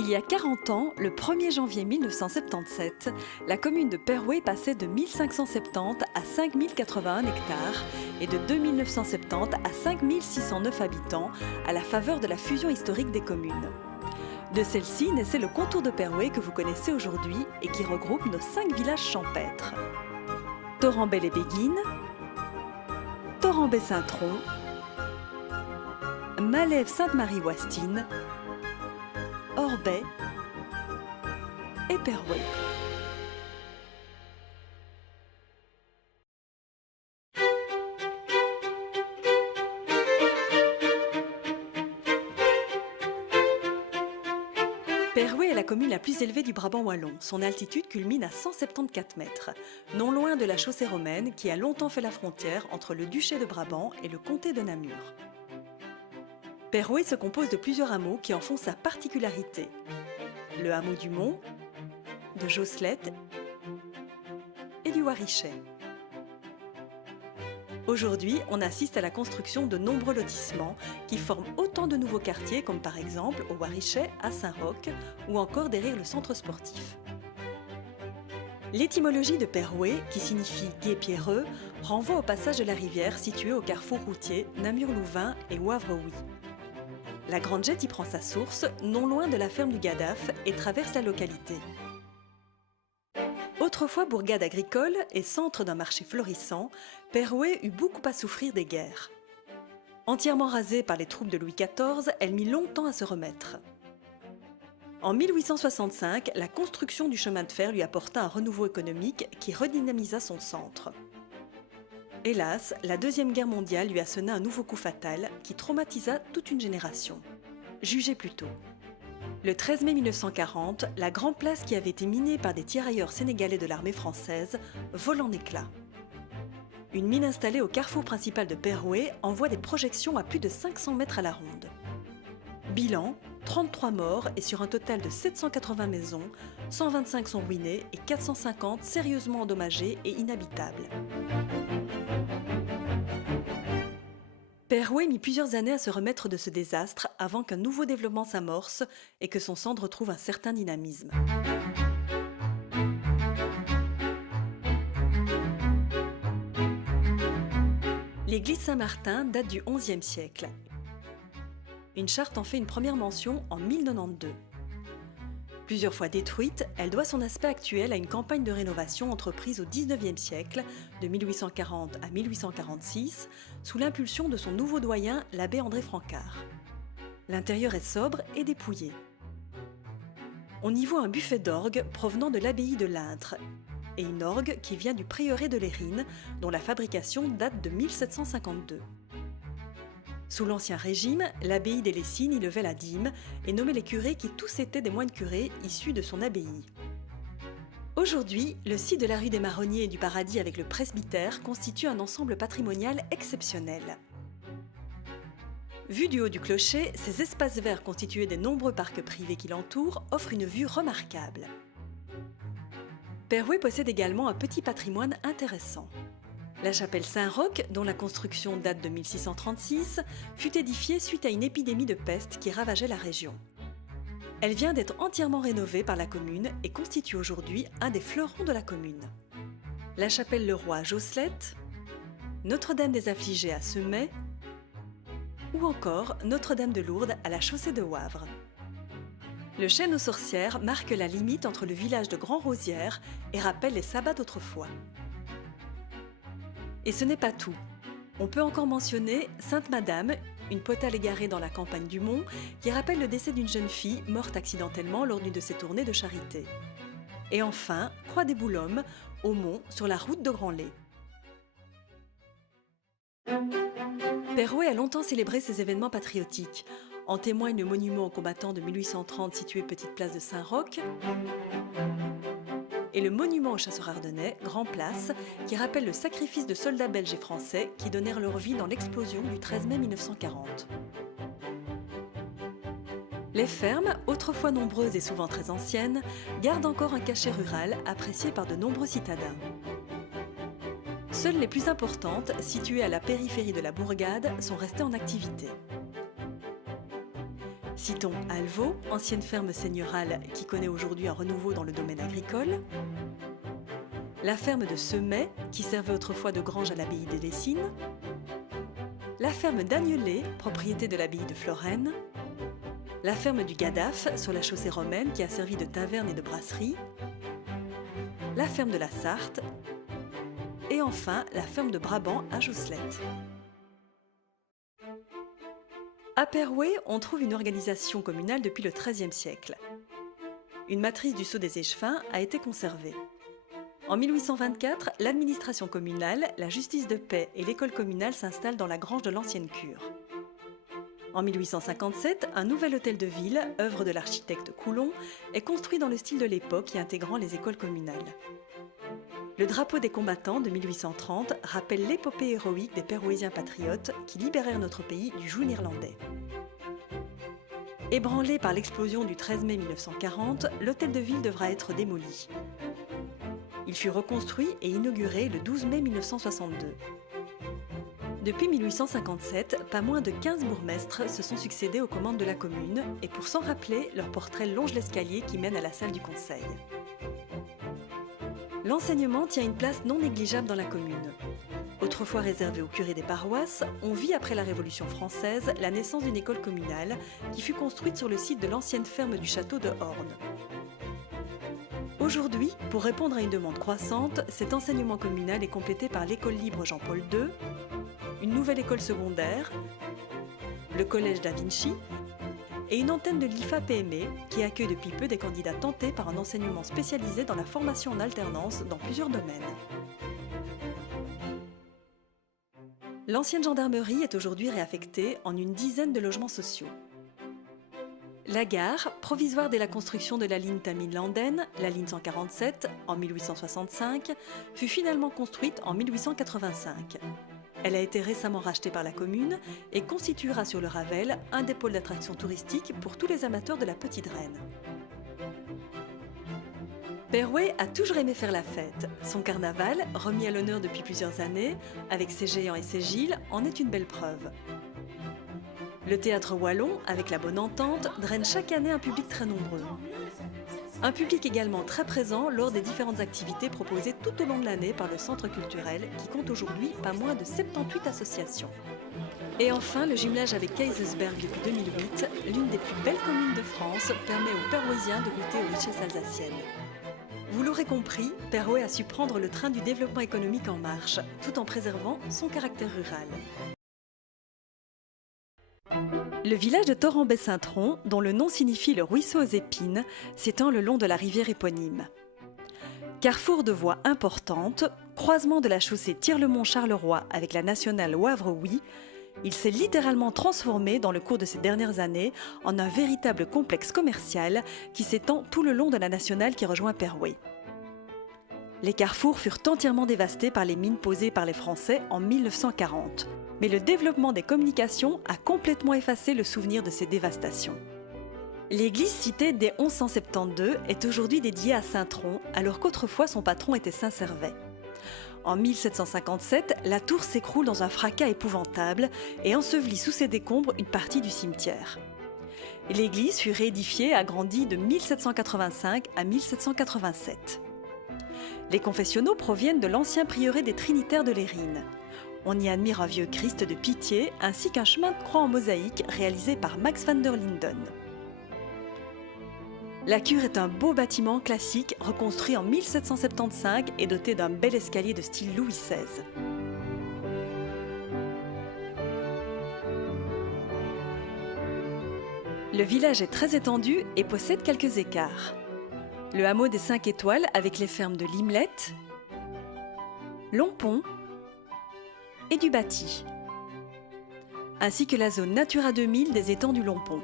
Il y a 40 ans, le 1er janvier 1977, la commune de Perouet passait de 1570 à 5081 hectares et de 2970 à 5609 habitants à la faveur de la fusion historique des communes. De celle-ci naissait le contour de Perouet que vous connaissez aujourd'hui et qui regroupe nos 5 villages champêtres. Torrembel-et-Béguine, Torrembay-Saint-Tron, Malève-Sainte-Marie-Ouastine, Orbey et Perouet. Perouet est la commune la plus élevée du Brabant wallon. Son altitude culmine à 174 mètres, non loin de la chaussée romaine qui a longtemps fait la frontière entre le duché de Brabant et le comté de Namur. Perouet se compose de plusieurs hameaux qui en font sa particularité. Le hameau du Mont, de Josselette et du Warichet. Aujourd'hui, on assiste à la construction de nombreux lotissements qui forment autant de nouveaux quartiers comme par exemple au Warichet, à Saint-Roch ou encore derrière le centre sportif. L'étymologie de Perouet, qui signifie gué-pierreux, renvoie au passage de la rivière située au carrefour routier Namur-Louvain et Wavre-Huy. La Grande Jette y prend sa source, non loin de la ferme du Gadaf, et traverse la localité. Autrefois bourgade agricole et centre d'un marché florissant, Perouet eut beaucoup à souffrir des guerres. Entièrement rasée par les troupes de Louis XIV, elle mit longtemps à se remettre. En 1865, la construction du chemin de fer lui apporta un renouveau économique qui redynamisa son centre. Hélas, la Deuxième Guerre mondiale lui a sonné un nouveau coup fatal qui traumatisa toute une génération. Jugez plutôt. Le 13 mai 1940, la Grande Place qui avait été minée par des tirailleurs sénégalais de l'armée française vole en éclats. Une mine installée au carrefour principal de Perouet envoie des projections à plus de 500 mètres à la ronde. Bilan, 33 morts et sur un total de 780 maisons, 125 sont ruinées et 450 sérieusement endommagées et inhabitables. Perouet mit plusieurs années à se remettre de ce désastre avant qu'un nouveau développement s'amorce et que son centre retrouve un certain dynamisme. L'église Saint-Martin date du XIe siècle. Une charte en fait une première mention en 1092. Plusieurs fois détruite, elle doit son aspect actuel à une campagne de rénovation entreprise au XIXe siècle, de 1840 à 1846, sous l'impulsion de son nouveau doyen, l'abbé André Francard. L'intérieur est sobre et dépouillé. On y voit un buffet d'orgue provenant de l'abbaye de l'Intre et une orgue qui vient du prieuré de Lérines, dont la fabrication date de 1752. Sous l'Ancien Régime, l'abbaye des Lessines y levait la dîme et nommait les curés qui tous étaient des moines curés issus de son abbaye. Aujourd'hui, le site de la rue des Marronniers et du Paradis avec le presbytère constitue un ensemble patrimonial exceptionnel. Vu du haut du clocher, ces espaces verts constitués des nombreux parcs privés qui l'entourent offrent une vue remarquable. Perouet possède également un petit patrimoine intéressant. La chapelle Saint-Roch, dont la construction date de 1636, fut édifiée suite à une épidémie de peste qui ravageait la région. Elle vient d'être entièrement rénovée par la commune et constitue aujourd'hui un des fleurons de la commune. La chapelle Le Roi à Josselette, Notre-Dame des Affligés à Semay ou encore Notre-Dame de Lourdes à la chaussée de Wavre. Le chêne aux sorcières marque la limite entre le village de Grand-Rosières et rappelle les sabbats d'autrefois. Et ce n'est pas tout. On peut encore mentionner Sainte-Madame, une potale égarée dans la campagne du Mont, qui rappelle le décès d'une jeune fille morte accidentellement lors d'une de ses tournées de charité. Et enfin, Croix-des-Boulommes, au Mont, sur la route de Grand-Lay. Perouet a longtemps célébré ses événements patriotiques. En témoigne le monument aux combattants de 1830 situé petite place de Saint-Roch, et le monument aux chasseurs ardennais, Grand Place, qui rappelle le sacrifice de soldats belges et français qui donnèrent leur vie dans l'explosion du 13 mai 1940. Les fermes, autrefois nombreuses et souvent très anciennes, gardent encore un cachet rural apprécié par de nombreux citadins. Seules les plus importantes, situées à la périphérie de la bourgade, sont restées en activité. Citons Alvaux, ancienne ferme seigneurale qui connaît aujourd'hui un renouveau dans le domaine agricole. La ferme de Semay, qui servait autrefois de grange à l'abbaye des Lessines. La ferme d'Agnelet, propriété de l'abbaye de Florène. La ferme du Gadaf, sur la chaussée romaine, qui a servi de taverne et de brasserie. La ferme de la Sarthe. Et enfin, la ferme de Brabant à Jousselette. À Perouet, on trouve une organisation communale depuis le XIIIe siècle. Une matrice du Sceau des Échevins a été conservée. En 1824, l'administration communale, la justice de paix et l'école communale s'installent dans la grange de l'ancienne cure. En 1857, un nouvel hôtel de ville, œuvre de l'architecte Coulon, est construit dans le style de l'époque y intégrant les écoles communales. Le drapeau des combattants de 1830 rappelle l'épopée héroïque des Pérouésiens patriotes qui libérèrent notre pays du joug néerlandais. Ébranlé par l'explosion du 13 mai 1940, l'hôtel de ville devra être démoli. Il fut reconstruit et inauguré le 12 mai 1962. Depuis 1857, pas moins de 15 bourgmestres se sont succédés aux commandes de la commune et pour s'en rappeler, leur portrait longe l'escalier qui mène à la salle du conseil. L'enseignement tient une place non négligeable dans la commune. Autrefois réservée aux curés des paroisses, on vit après la Révolution française la naissance d'une école communale qui fut construite sur le site de l'ancienne ferme du château de Horn. Aujourd'hui, pour répondre à une demande croissante, cet enseignement communal est complété par l'école libre Jean-Paul II, une nouvelle école secondaire, le collège Da Vinci et une antenne de l'IFA-PME qui accueille depuis peu des candidats tentés par un enseignement spécialisé dans la formation en alternance dans plusieurs domaines. L'ancienne gendarmerie est aujourd'hui réaffectée en une dizaine de logements sociaux. La gare, provisoire dès la construction de la ligne Tamine-Landen, la ligne 147, en 1865, fut finalement construite en 1885. Elle a été récemment rachetée par la commune et constituera sur le Ravel un des pôles d'attraction touristique pour tous les amateurs de la petite reine. Perouet a toujours aimé faire la fête. Son carnaval, remis à l'honneur depuis plusieurs années, avec ses géants et ses Gilles, en est une belle preuve. Le théâtre wallon, avec la bonne entente, draine chaque année un public très nombreux. Un public également très présent lors des différentes activités proposées tout au long de l'année par le centre culturel, qui compte aujourd'hui pas moins de 78 associations. Et enfin, le jumelage avec Kaysersberg depuis 2008, l'une des plus belles communes de France, permet aux Perouésiens de goûter aux richesses alsaciennes. Vous l'aurez compris, Perouet a su prendre le train du développement économique en marche, tout en préservant son caractère rural. Le village de Torrent-Bessintron, dont le nom signifie le ruisseau aux épines, s'étend le long de la rivière éponyme. Carrefour de voies importantes, croisement de la chaussée Tirlemont-Charleroi avec la nationale Wavre-Huy, il s'est littéralement transformé dans le cours de ces dernières années en un véritable complexe commercial qui s'étend tout le long de la nationale qui rejoint Perouet. Les carrefours furent entièrement dévastés par les mines posées par les Français en 1940. Mais le développement des communications a complètement effacé le souvenir de ces dévastations. L'église citée dès 1172 est aujourd'hui dédiée à Saint-Tron, alors qu'autrefois son patron était Saint-Servais. En 1757, la tour s'écroule dans un fracas épouvantable et ensevelit sous ses décombres une partie du cimetière. L'église fut réédifiée et agrandie de 1785 à 1787. Les confessionnaux proviennent de l'ancien prieuré des Trinitaires de Lérines. On y admire un vieux Christ de pitié ainsi qu'un chemin de croix en mosaïque réalisé par Max van der Linden. La cure est un beau bâtiment classique reconstruit en 1775 et doté d'un bel escalier de style Louis XVI. Le village est très étendu et possède quelques écarts. Le hameau des 5 étoiles avec les fermes de Limlette, Lompont et du Bâti, ainsi que la zone Natura 2000 des étangs du Lompont.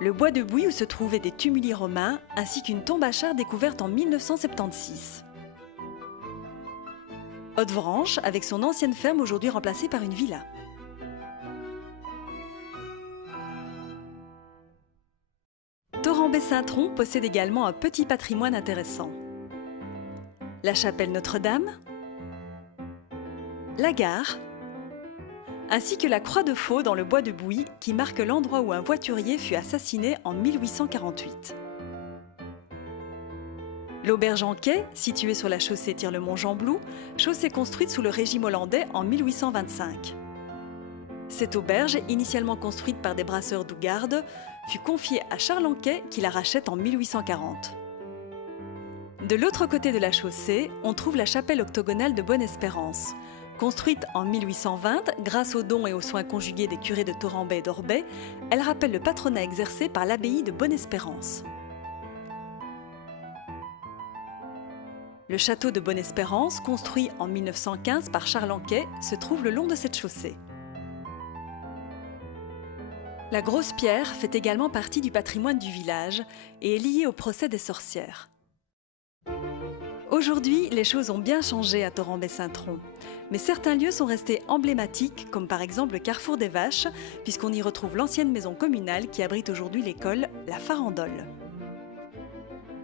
Le bois de Bouy où se trouvaient des tumuli romains, ainsi qu'une tombe à chars découverte en 1976. Haute-Vranche avec son ancienne ferme aujourd'hui remplacée par une villa. Torrent-Bessintron possède également un petit patrimoine intéressant. La chapelle Notre-Dame, la gare, ainsi que la croix de faux dans le bois de Bouilly qui marque l'endroit où un voiturier fut assassiné en 1848. L'auberge en quai, située sur la chaussée Tirlemont-Jean-Blou, chaussée construite sous le régime hollandais en 1825. Cette auberge, initialement construite par des brasseurs d'Ougarde, fut confiée à Charles Anquet qui la rachète en 1840. De l'autre côté de la chaussée, on trouve la chapelle octogonale de Bonne-Espérance. Construite en 1820, grâce aux dons et aux soins conjugués des curés de Torrambay et d'Orbay, elle rappelle le patronat exercé par l'abbaye de Bonne-Espérance. Le château de Bonne-Espérance, construit en 1915 par Charles Anquet, se trouve le long de cette chaussée. La Grosse Pierre fait également partie du patrimoine du village et est liée au procès des sorcières. Aujourd'hui, les choses ont bien changé à Torrambay-Saint-Tron, mais certains lieux sont restés emblématiques, comme par exemple le Carrefour des Vaches, puisqu'on y retrouve l'ancienne maison communale qui abrite aujourd'hui l'école La Farandole.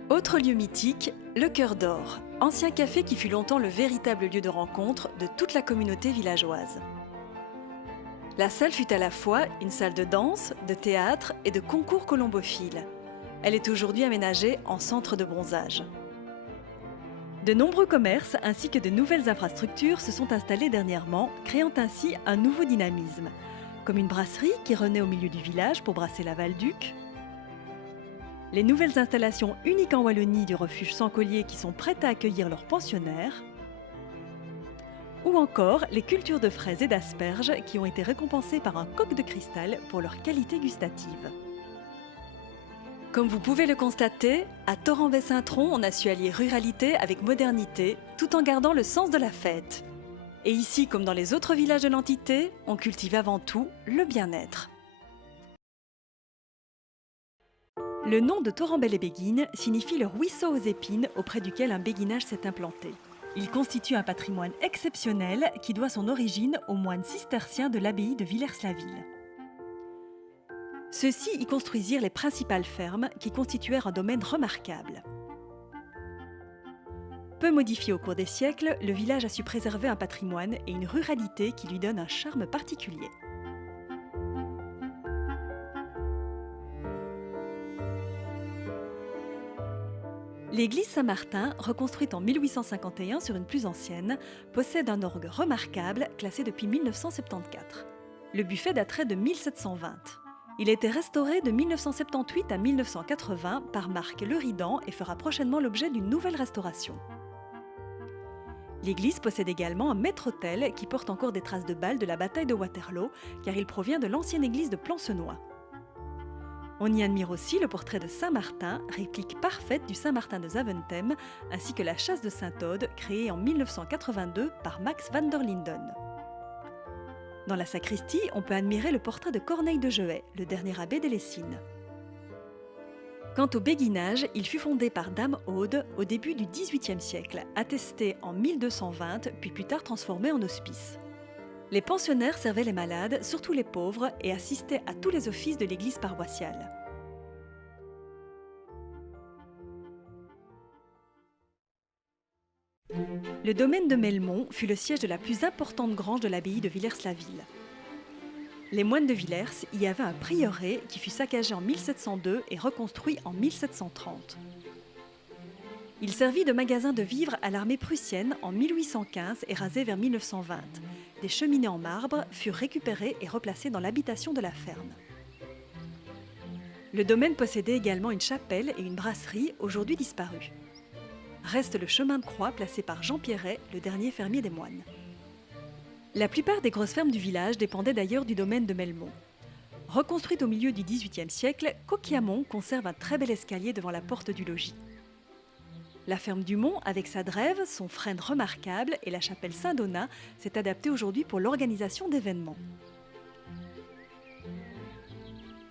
Autre lieu mythique, le Cœur d'Or, ancien café qui fut longtemps le véritable lieu de rencontre de toute la communauté villageoise. La salle fut à la fois une salle de danse, de théâtre et de concours colombophiles. Elle est aujourd'hui aménagée en centre de bronzage. De nombreux commerces ainsi que de nouvelles infrastructures se sont installés dernièrement, créant ainsi un nouveau dynamisme, comme une brasserie qui renaît au milieu du village pour brasser la Val-Duc, les nouvelles installations uniques en Wallonie du refuge sans collier qui sont prêtes à accueillir leurs pensionnaires, ou encore les cultures de fraises et d'asperges qui ont été récompensées par un coq de cristal pour leur qualité gustative. Comme vous pouvez le constater, à Torrambay-Saint-Tron, on a su allier ruralité avec modernité, tout en gardant le sens de la fête. Et ici, comme dans les autres villages de l'entité, on cultive avant tout le bien-être. Le nom de Torrambay-les-Béguines signifie le ruisseau aux épines auprès duquel un béguinage s'est implanté. Il constitue un patrimoine exceptionnel qui doit son origine aux moines cisterciens de l'abbaye de Villers-la-Ville. Ceux-ci y construisirent les principales fermes qui constituèrent un domaine remarquable. Peu modifié au cours des siècles, le village a su préserver un patrimoine et une ruralité qui lui donnent un charme particulier. L'église Saint-Martin, reconstruite en 1851 sur une plus ancienne, possède un orgue remarquable classé depuis 1974. Le buffet daterait de 1720. Il a été restauré de 1978 à 1980 par Marc Leridan et fera prochainement l'objet d'une nouvelle restauration. L'église possède également un maître-autel qui porte encore des traces de balles de la bataille de Waterloo, car il provient de l'ancienne église de Plancenoit. On y admire aussi le portrait de Saint-Martin, réplique parfaite du Saint-Martin de Zaventem, ainsi que la chasse de Saint-Aude, créée en 1982 par Max van der Linden. Dans la sacristie, on peut admirer le portrait de Corneille de Jehet, le dernier abbé des Lessines. Quant au béguinage, il fut fondé par Dame Aude au début du XVIIIe siècle, attesté en 1220, puis plus tard transformé en hospice. Les pensionnaires servaient les malades, surtout les pauvres, et assistaient à tous les offices de l'église paroissiale. Le domaine de Melmont fut le siège de la plus importante grange de l'abbaye de Villers-la-Ville. Les moines de Villers y avaient un prieuré qui fut saccagé en 1702 et reconstruit en 1730. Il servit de magasin de vivres à l'armée prussienne en 1815 et rasé vers 1920. Des cheminées en marbre furent récupérées et replacées dans l'habitation de la ferme. Le domaine possédait également une chapelle et une brasserie, aujourd'hui disparues. Reste le chemin de croix placé par Jean Pierret, le dernier fermier des moines. La plupart des grosses fermes du village dépendaient d'ailleurs du domaine de Melmont. Reconstruite au milieu du XVIIIe siècle, Coquiamont conserve un très bel escalier devant la porte du logis. La ferme du Mont, avec sa drève, son frêne remarquable et la chapelle Saint-Donat, s'est adaptée aujourd'hui pour l'organisation d'événements.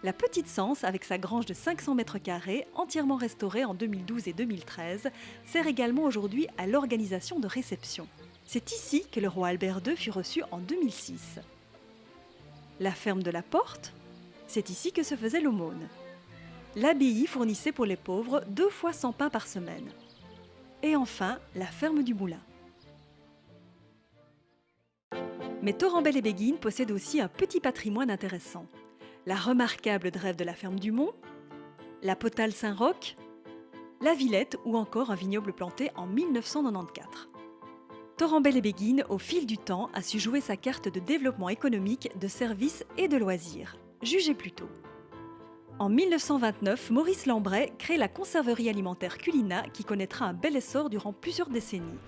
La Petite Cense, avec sa grange de 500 m², entièrement restaurée en 2012 et 2013, sert également aujourd'hui à l'organisation de réceptions. C'est ici que le roi Albert II fut reçu en 2006. La ferme de la Porte, c'est ici que se faisait l'aumône. L'abbaye fournissait pour les pauvres 2 fois 100 pains par semaine. Et enfin, la ferme du Moulin. Mais Torenbel-les-Béguines possède aussi un petit patrimoine intéressant. La remarquable drève de la ferme du Mont, la potale Saint-Roch, la Villette ou encore un vignoble planté en 1994. Torenbel-les-Béguines, au fil du temps, a su jouer sa carte de développement économique, de services et de loisirs. Jugez plutôt. En 1929, Maurice Lambret crée la conserverie alimentaire Culina qui connaîtra un bel essor durant plusieurs décennies.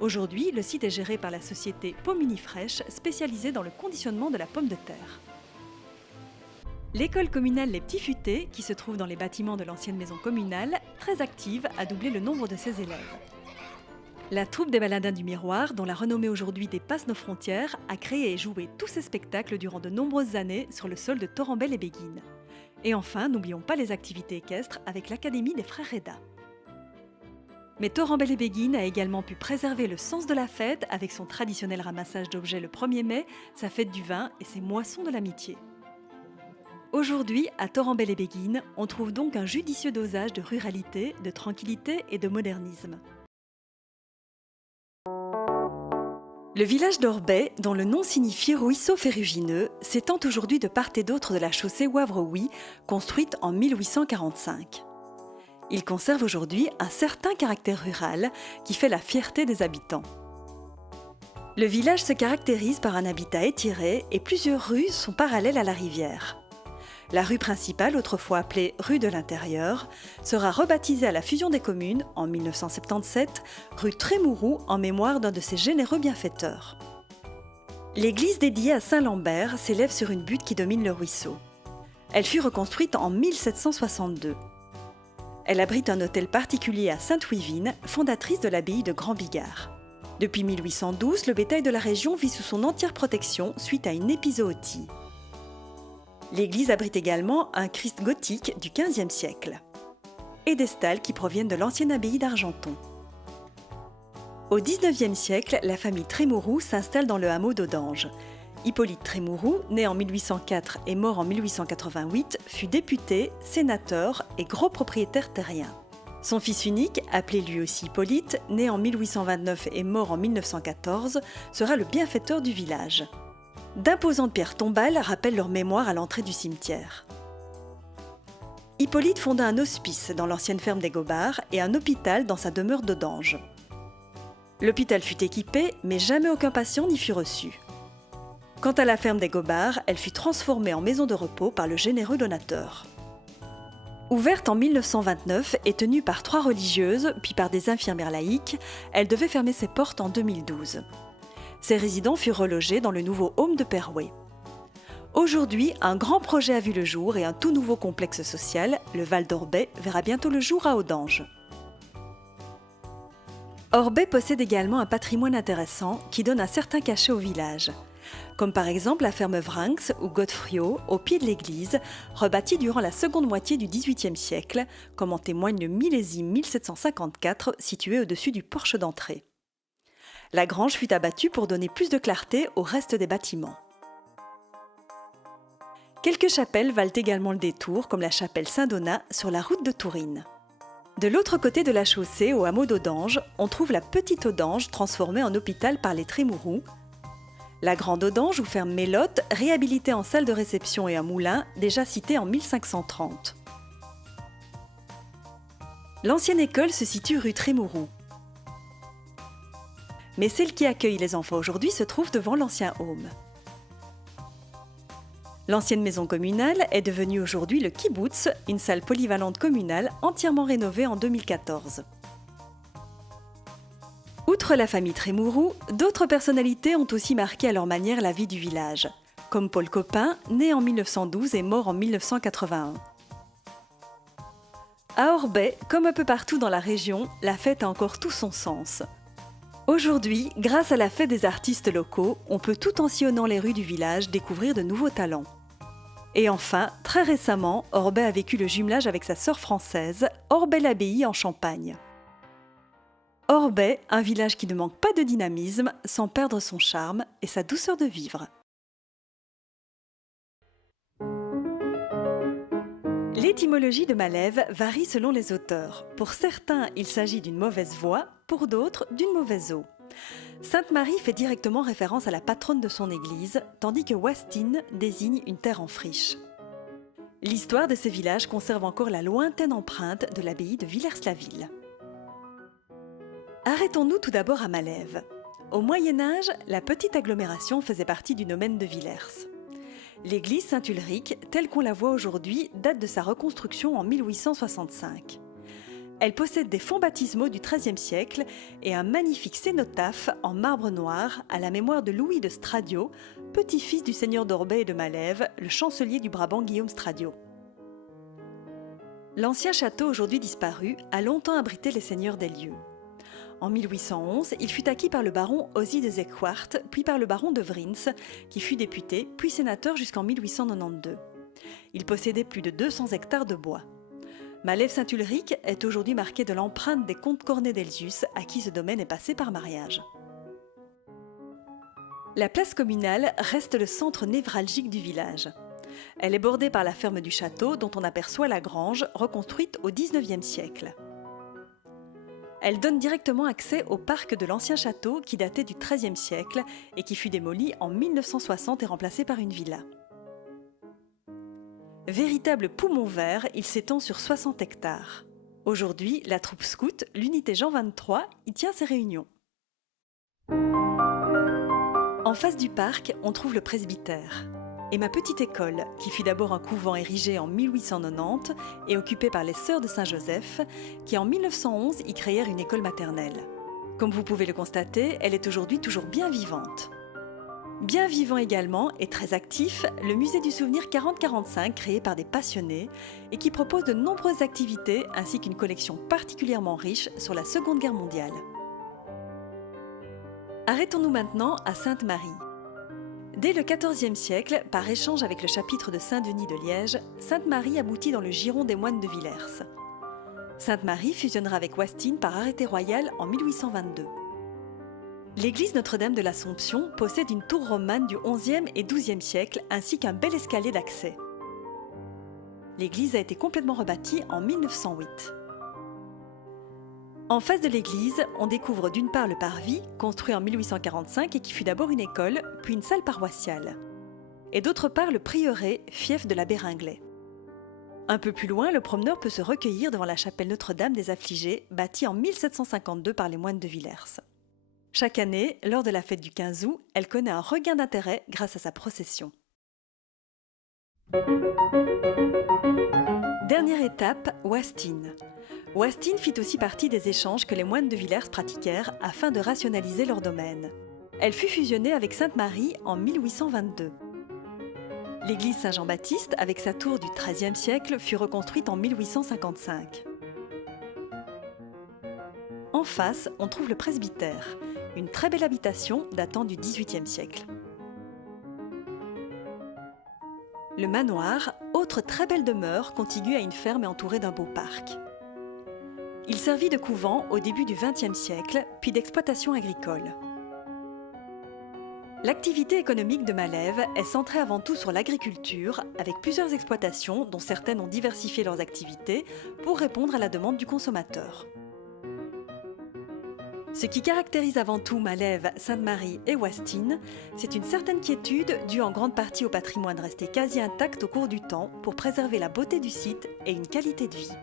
Aujourd'hui, le site est géré par la société Pomini Fraîche, spécialisée dans le conditionnement de la pomme de terre. L'école communale Les Petits Futés, qui se trouve dans les bâtiments de l'ancienne maison communale, très active, a doublé le nombre de ses élèves. La troupe des Baladins du Miroir, dont la renommée aujourd'hui dépasse nos frontières, a créé et joué tous ses spectacles durant de nombreuses années sur le sol de Torenbel-les-Béguines. Et enfin, n'oublions pas les activités équestres avec l'Académie des Frères Reda. Mais Torenbel-les-Béguines a également pu préserver le sens de la fête avec son traditionnel ramassage d'objets le 1er mai, sa fête du vin et ses moissons de l'amitié. Aujourd'hui, à Torenbel-les-Béguines, on trouve donc un judicieux dosage de ruralité, de tranquillité et de modernisme. Le village d'Orbey, dont le nom signifie ruisseau ferrugineux, s'étend aujourd'hui de part et d'autre de la chaussée Wavre-Ouy, construite en 1845. Il conserve aujourd'hui un certain caractère rural qui fait la fierté des habitants. Le village se caractérise par un habitat étiré et plusieurs rues sont parallèles à la rivière. La rue principale, autrefois appelée rue de l'Intérieur, sera rebaptisée à la fusion des communes, en 1977, rue Trémouroux en mémoire d'un de ses généreux bienfaiteurs. L'église dédiée à Saint-Lambert s'élève sur une butte qui domine le ruisseau. Elle fut reconstruite en 1762. Elle abrite un hôtel particulier à Sainte-Wivine, fondatrice de l'abbaye de Grand-Bigard. Depuis 1812, le bétail de la région vit sous son entière protection suite à une épizootie. L'église abrite également un Christ gothique du XVe siècle et des stalles qui proviennent de l'ancienne abbaye d'Argenton. Au XIXe siècle, la famille Trémouroux s'installe dans le hameau d'Audange. Hippolyte Trémouroux, né en 1804 et mort en 1888, fut député, sénateur et gros propriétaire terrien. Son fils unique, appelé lui aussi Hippolyte, né en 1829 et mort en 1914, sera le bienfaiteur du village. D'imposantes pierres tombales rappellent leur mémoire à l'entrée du cimetière. Hippolyte fonda un hospice dans l'ancienne ferme des Gobards et un hôpital dans sa demeure d'Audange. L'hôpital fut équipé, mais jamais aucun patient n'y fut reçu. Quant à la ferme des Gobards, elle fut transformée en maison de repos par le généreux donateur. Ouverte en 1929 et tenue par 3 religieuses, puis par des infirmières laïques, elle devait fermer ses portes en 2012. Ses résidents furent relogés dans le nouveau home de Perouet. Aujourd'hui, un grand projet a vu le jour et un tout nouveau complexe social, le Val d'Orbey, verra bientôt le jour à Audange. Orbey possède également un patrimoine intéressant qui donne un certain cachet au village, comme par exemple la ferme Vrinx ou Godefriot, au pied de l'église, rebâtie durant la seconde moitié du XVIIIe siècle, comme en témoigne le millésime 1754 situé au-dessus du porche d'entrée. La grange fut abattue pour donner plus de clarté au reste des bâtiments. Quelques chapelles valent également le détour, comme la chapelle Saint-Donat sur la route de Tourine. De l'autre côté de la chaussée, au hameau d'Audange, on trouve la petite Audange transformée en hôpital par les Trémouroux, la grande Audange ou ferme Mélotte, réhabilitée en salle de réception et un moulin, déjà citée en 1530. L'ancienne école se situe rue Trémouroux. Mais celle qui accueille les enfants aujourd'hui se trouve devant l'ancien home. L'ancienne maison communale est devenue aujourd'hui le Kibboutz, une salle polyvalente communale entièrement rénovée en 2014. Outre la famille Trémouroux, d'autres personnalités ont aussi marqué à leur manière la vie du village, comme Paul Copin, né en 1912 et mort en 1981. À Orbey, comme un peu partout dans la région, la fête a encore tout son sens. Aujourd'hui, grâce à la fête des artistes locaux, on peut tout en sillonnant les rues du village découvrir de nouveaux talents. Et enfin, très récemment, Orbey a vécu le jumelage avec sa sœur française, Orbey-l'Abbaye en Champagne. Orbey, un village qui ne manque pas de dynamisme, sans perdre son charme et sa douceur de vivre. L'étymologie de Malève varie selon les auteurs. Pour certains, il s'agit d'une mauvaise voie, pour d'autres, d'une mauvaise eau. Sainte-Marie fait directement référence à la patronne de son église, tandis que Wastine désigne une terre en friche. L'histoire de ces villages conserve encore la lointaine empreinte de l'abbaye de Villers-la-Ville. Arrêtons-nous tout d'abord à Malève. Au Moyen-Âge, la petite agglomération faisait partie du domaine de Villers. L'église Saint-Ulrich, telle qu'on la voit aujourd'hui, date de sa reconstruction en 1865. Elle possède des fonts baptismaux du XIIIe siècle et un magnifique cénotaphe en marbre noir à la mémoire de Louis de Stradio, petit-fils du seigneur d'Orbay et de Malève, le chancelier du Brabant Guillaume Stradio. L'ancien château, aujourd'hui disparu, a longtemps abrité les seigneurs des lieux. En 1811, il fut acquis par le baron Ozzy de Zequart, puis par le baron de Vrins, qui fut député, puis sénateur jusqu'en 1892. Il possédait plus de 200 hectares de bois. Malève-Saint-Ulrich est aujourd'hui marqué de l'empreinte des comtes Cornet-Delzius, à qui ce domaine est passé par mariage. La place communale reste le centre névralgique du village. Elle est bordée par la ferme du château, dont on aperçoit la grange, reconstruite au XIXe siècle. Elle donne directement accès au parc de l'ancien château qui datait du XIIIe siècle et qui fut démoli en 1960 et remplacé par une villa. Véritable poumon vert, il s'étend sur 60 hectares. Aujourd'hui, la troupe scout, l'unité Jean 23, y tient ses réunions. En face du parc, on trouve le presbytère. Et ma petite école, qui fut d'abord un couvent érigé en 1890 et occupé par les Sœurs de Saint-Joseph, qui en 1911 y créèrent une école maternelle. Comme vous pouvez le constater, elle est aujourd'hui toujours bien vivante. Bien vivant également et très actif, le musée du souvenir 4045 créé par des passionnés et qui propose de nombreuses activités ainsi qu'une collection particulièrement riche sur la Seconde Guerre mondiale. Arrêtons-nous maintenant à Sainte-Marie. Dès le XIVe siècle, par échange avec le chapitre de Saint-Denis de Liège, Sainte-Marie aboutit dans le giron des moines de Villers. Sainte-Marie fusionnera avec Wastine par arrêté royal en 1822. L'église Notre-Dame de l'Assomption possède une tour romane du XIe et XIIe siècle ainsi qu'un bel escalier d'accès. L'église a été complètement rebâtie en 1908. En face de l'église, on découvre d'une part le parvis, construit en 1845 et qui fut d'abord une école, puis une salle paroissiale. Et d'autre part le prieuré, fief de l'abbé Ringlet. Un peu plus loin, le promeneur peut se recueillir devant la chapelle Notre-Dame des Affligés, bâtie en 1752 par les moines de Villers. Chaque année, lors de la fête du 15 août, elle connaît un regain d'intérêt grâce à sa procession. Dernière étape, Wastine. Wastine fit aussi partie des échanges que les moines de Villers pratiquèrent afin de rationaliser leur domaine. Elle fut fusionnée avec Sainte-Marie en 1822. L'église Saint-Jean-Baptiste, avec sa tour du XIIIe siècle, fut reconstruite en 1855. En face, on trouve le presbytère, une très belle habitation datant du XVIIIe siècle. Le manoir, autre très belle demeure contiguë à une ferme et entourée d'un beau parc. Il servit de couvent au début du XXe siècle, puis d'exploitation agricole. L'activité économique de Malève est centrée avant tout sur l'agriculture, avec plusieurs exploitations dont certaines ont diversifié leurs activités pour répondre à la demande du consommateur. Ce qui caractérise avant tout Malève, Sainte-Marie et Wastine, c'est une certaine quiétude due en grande partie au patrimoine resté quasi intact au cours du temps pour préserver la beauté du site et une qualité de vie.